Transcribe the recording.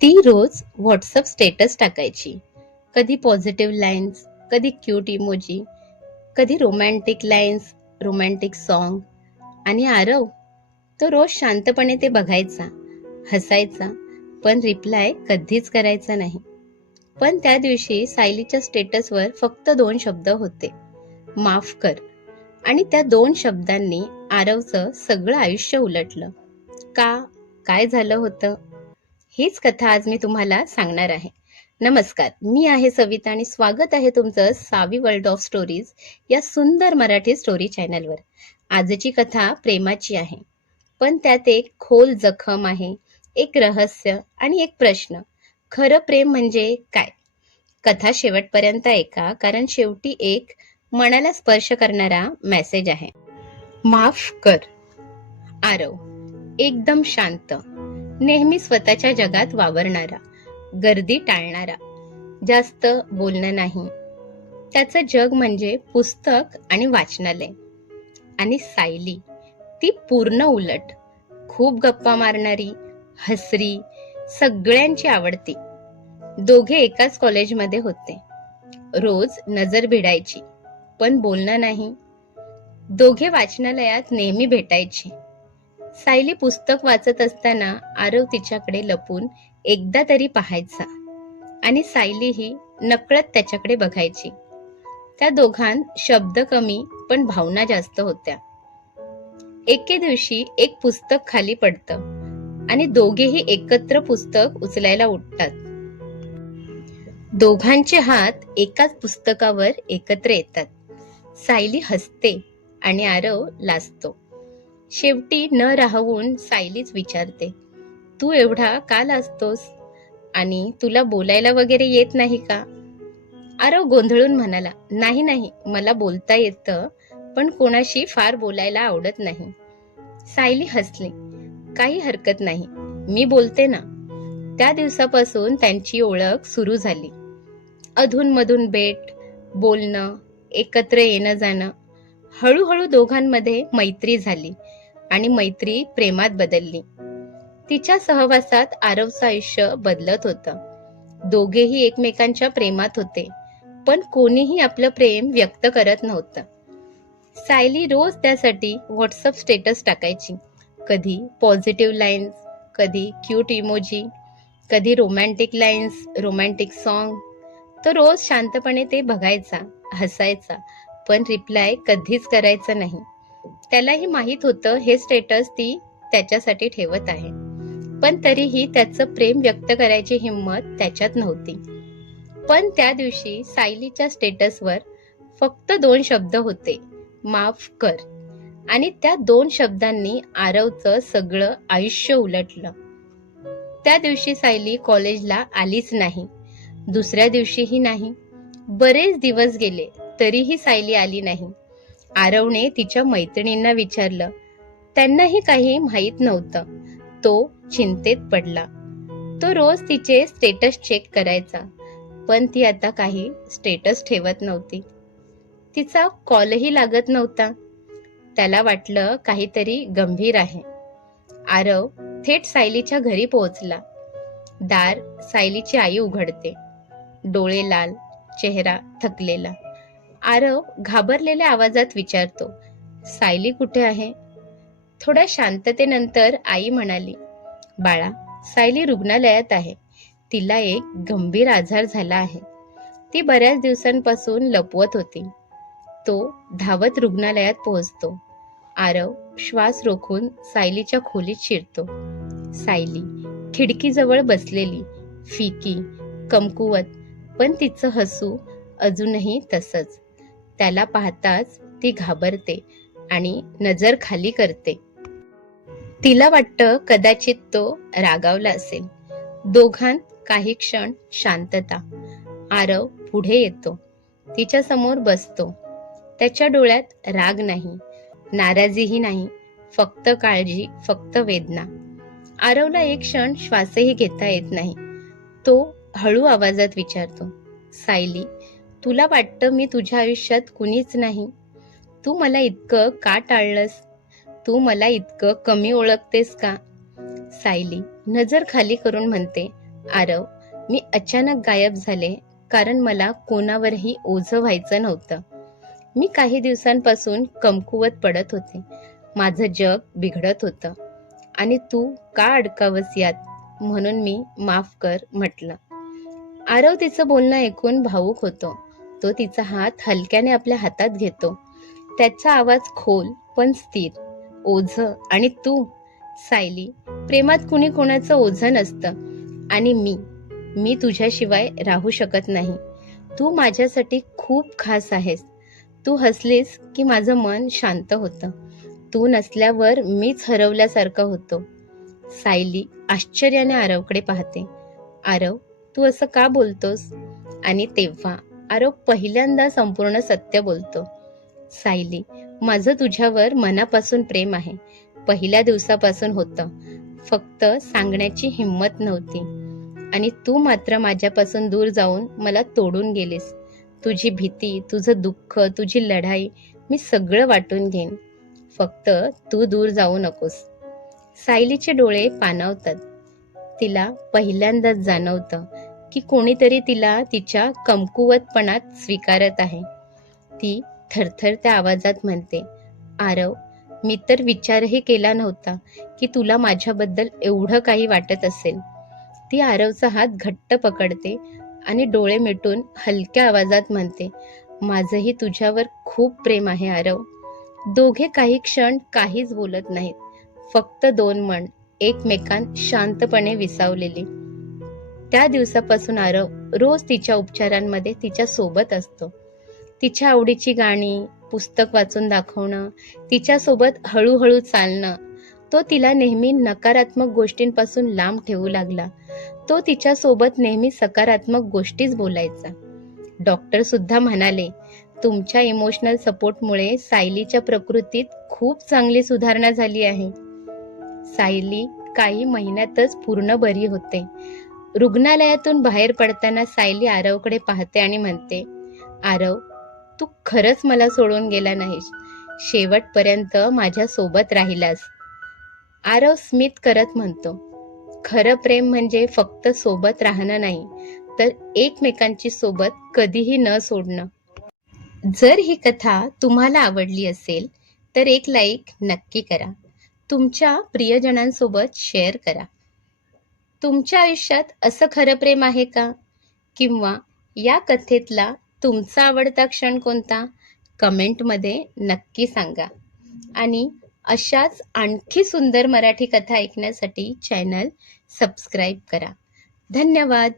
ती रोज WhatsApp status टाकायची. कधी पॉझिटिव्ह लाईन्स, कधी क्यूट इमोजी, कधी रोमॅन्टिक लाईन्स, रोमॅन्टिक सॉन्ग. आणि आरव तो रोज शांतपणे ते बघायचा, हसायचा, पण रिप्लाय कधीच करायचा नाही. पण त्या दिवशी सायलीच्या स्टेटसवर फक्त 2 शब्द होते, माफ कर. आणि त्या 2 शब्दांनी आरवचं सगळं आयुष्य उलटलं. का? काय झालं होतं? हीच कथा आज मी तुम्हाला सांगणार आहे. नमस्कार, मी आहे सविता आणि स्वागत आहे तुमचं सावी वर्ल्ड ऑफ स्टोरीज या सुंदर मराठी स्टोरी चॅनलवर. आजची कथा प्रेमाची आहे, पण त्यात एक खोल जखम आहे, एक रहस्य आणि एक प्रश्न. खरं प्रेम म्हणजे काय? कथा शेवटपर्यंत ऐका, कारण शेवटी एक मनाला स्पर्श करणारा मेसेज आहे. माफ कर. आरव एकदम शांत, नेहमी स्वतःच्या जगात वावरणारा, गर्दी टाळणारा, जास्त बोलणं नाही. त्याचं जग म्हणजे पुस्तक आणि वाचनालय. आणि सायली ती पूर्ण उलट, खूप गप्पा मारणारी, हसरी, सगळ्यांची आवडती. दोघे एकाच कॉलेजमध्ये होते. रोज नजर भिडायची, पण बोलणं नाही. दोघे वाचनालयात नेहमी भेटायचे. सायली पुस्तक वाचत असताना आरव तिच्याकडे लपून एकदा तरी पाहायचा आणि सायली ही नकळत त्याच्याकडे बघायची. त्या दोघांत शब्द कमी पण भावना जास्त होत्या. एके दिवशी एक पुस्तक खाली पडतं आणि दोघेही एकत्र पुस्तक उचलायला उठतात. दोघांचे हात एकाच पुस्तकावर एकत्र येतात. सायली हसते आणि आरव लाजतो. शेवटी न राहवून सायलीच विचारते, तू एवढा का लाजतोस? आणि तुला बोलायला वगैरे येत नाही का? आरव गोंधळून म्हणाला, नाही नाही, मला बोलता येतं, पण कोणाशी फार बोलायला आवडत नाही. सायली हसली, काही हरकत नाही, मी बोलते ना. त्या दिवसापासून त्यांची ओळख सुरू झाली. अधूनमधून भेट, बोलणं, एकत्र येणं जाणं. हळूहळू दोघांमध्ये मैत्री झाली आणि मैत्री प्रेमात बदलली. तिच्या सहवासात आरवचं आयुष्य बदलत होतं. दोघेही एकमेकांच्या प्रेमात होते, पण कोणीही आपलं प्रेम व्यक्त करत नव्हतं. सायली रोज त्यासाठी व्हॉट्सअप स्टेटस टाकायची. कधी पॉझिटिव्ह लाईन्स, कधी क्यूट इमोजी, कधी रोमॅन्टिक लाईन्स, रोमॅन्टिक सॉन्ग. तो रोज शांतपणे ते बघायचा, हसायचा, पण रिप्लाय कधीच करायचा नाही. त्यालाही माहित होतं हे स्टेटस ती त्याच्यासाठी ठेवत आहे, पण तरीही त्याचं प्रेम व्यक्त करायची हिंमत त्याच्यात नव्हती. पण त्या दिवशी सायलीच्या स्टेटसवर फक्त 2 शब्द होते, माफ कर. आणि त्या 2 शब्दांनी आरवचं सगळं आयुष्य उलटलं. त्या दिवशी सायली कॉलेजला आलीच नाही. दुसऱ्या दिवशीही नाही. बरेच दिवस गेले तरीही सायली आली नाही. आरवने तिच्या मैत्रिणींना विचारलं, त्यांनाही काही माहीत नव्हतं. तो चिंतेत पडला. तो रोज तिचे स्टेटस चेक करायचा, पण ती आता काही स्टेटस ठेवत नव्हती. तिचा कॉलही लागत नव्हता. त्याला वाटलं काहीतरी गंभीर आहे. आरव थेट सायलीच्या घरी पोहोचला. दार सायलीची आई उघडते. डोळे लाल, चेहरा थकलेला. आरव घाबरलेल्या आवाजात विचारतो, सायली कुठे आहे? थोड्या शांततेनंतर आई म्हणाली, बाळा, सायली रुग्णालयात आहे. तिला एक गंभीर आजार झाला आहे. ती बऱ्याच दिवसांपासून लपवत होती. तो धावत रुग्णालयात पोहोचतो. आरव श्वास रोखून सायलीच्या खोलीत शिरतो. सायली खिडकीजवळ बसलेली, फिकी, कमकुवत, पण तिचं हसू अजूनही तसंच. त्याला पाहताच ती घाबरते आणि नजर खाली करते. तिला वाटतं कदाचित तो रागावला असेल. दोघांत काही क्षण शांतता. आरव पुढे येतो, तिच्या समोर बसतो. त्याच्या डोळ्यात राग नाही, नाराजीही नाही, फक्त काळजी, फक्त वेदना. आरवला एक क्षण श्वासही घेता येत नाही. तो हळू आवाजात विचारतो, सायली, तुला वाटतं मी तुझ्या आयुष्यात कुणीच नाही? तू मला इतकं का टाळलंस? तू मला इतकं कमी ओळखतेस का? सायली नजर खाली करून म्हणते, आरव, मी अचानक गायब झाले कारण मला कोणावरही ओझं व्हायचं नव्हतं. मी काही दिवसांपासून कमकुवत पडत होते. माझं जग बिघडत होतं आणि तू का अडकावस यात म्हणून मी माफ कर म्हटलं. आरव तिचं बोलणं ऐकून भावूक होतो. तो तिचा हात हलक्याने आपल्या हातात घेतो. त्याचा आवाज खोल पण स्थिर. ओझं आणि तू? सायली, प्रेमात कुणी कोणाचं ओझं नसतं. आणि मी तुझ्याशिवाय राहू शकत नाही. तू माझ्यासाठी खूप खास आहेस. तू हसलीस की माझं मन शांत होतं. तू नसल्यावर मीच हरवल्यासारखं होतो. सायली आश्चर्याने आरवकडे पाहते. आरव, तू असं का बोलतोस? आणि तेव्हा आरव पहिल्यांदा संपूर्ण सत्य बोलतो. सायली, माझं तुझ्यावर मनापासून प्रेम आहे. पहिल्या दिवसापासून होतं. फक्त सांगण्याची हिंमत नव्हती. आणि तू मात्र माझ्यापासून दूर जाऊन मला तोडून गेलीस. तुझी भीती, तुझं दुःख, तुझी लढाई मी सगळं वाटून घेईन. फक्त तू दूर जाऊ नकोस. सायलीचे डोळे पाणावतात. तिला पहिल्यांदाच जाणवतं की कोणीतरी तिला तिच्या कमकुवतपणात स्वीकारत आहे. ती थरथरत्या आवाजात म्हणते, आरव, मी तर विचारही केला नव्हता की तुला माझ्याबद्दल एवढं काही वाटत असेल. ती आरवचा हात घट्ट पकडते आणि डोळे मिटून हलक्या आवाजात म्हणते, माझंही तुझ्यावर खूप प्रेम आहे आरव. दोघे काही क्षण काहीच बोलत नाहीत. फक्त दोन मन एकमेकांत शांतपणे विसावलेली. त्या दिवसापासून आरव रोज तिच्या उपचारांमध्ये तिच्या सोबत असतो. तिच्या आवडीची गाणी, पुस्तक वाचून दाखवणं, तिच्यासोबत हळूहळू चालणं. तो तिला नेहमी नकारात्मक गोष्टींपासून लांब ठेवू लागला. तो तिच्यासोबत नेहमी सकारात्मक गोष्टीच बोलायचा. डॉक्टर सुद्धा म्हणाले, तुमच्या इमोशनल सपोर्टमुळे सायलीच्या प्रकृतीत खूप चांगली सुधारणा झाली आहे. सायली काही महिन्यातच पूर्ण बरी होते. रुग्णालयातून बाहेर पडताना सायली आरवकडे पाहते आणि म्हणते, आरव, तू खरंच मला सोडून गेला नाहीस. शेवटपर्यंत माझ्या सोबत राहिलास. आरव स्मित करत म्हणतो, खरं प्रेम म्हणजे फक्त सोबत राहणं नाही, तर एकमेकांची सोबत कधीही न सोडणं. जर ही कथा तुम्हाला आवडली असेल तर एक लाईक नक्की करा. तुमच्या प्रियजनांसोबत शेअर करा. तुमच्या आयुष्यात असं खरं प्रेम आहे का? किंवा या कथेतला तुमचा आवडता क्षण कोणता? कमेंटमध्ये नक्की सांगा. आणि अशाच आणखी सुंदर मराठी कथा ऐकण्यासाठी चॅनल सबस्क्राईब करा. धन्यवाद.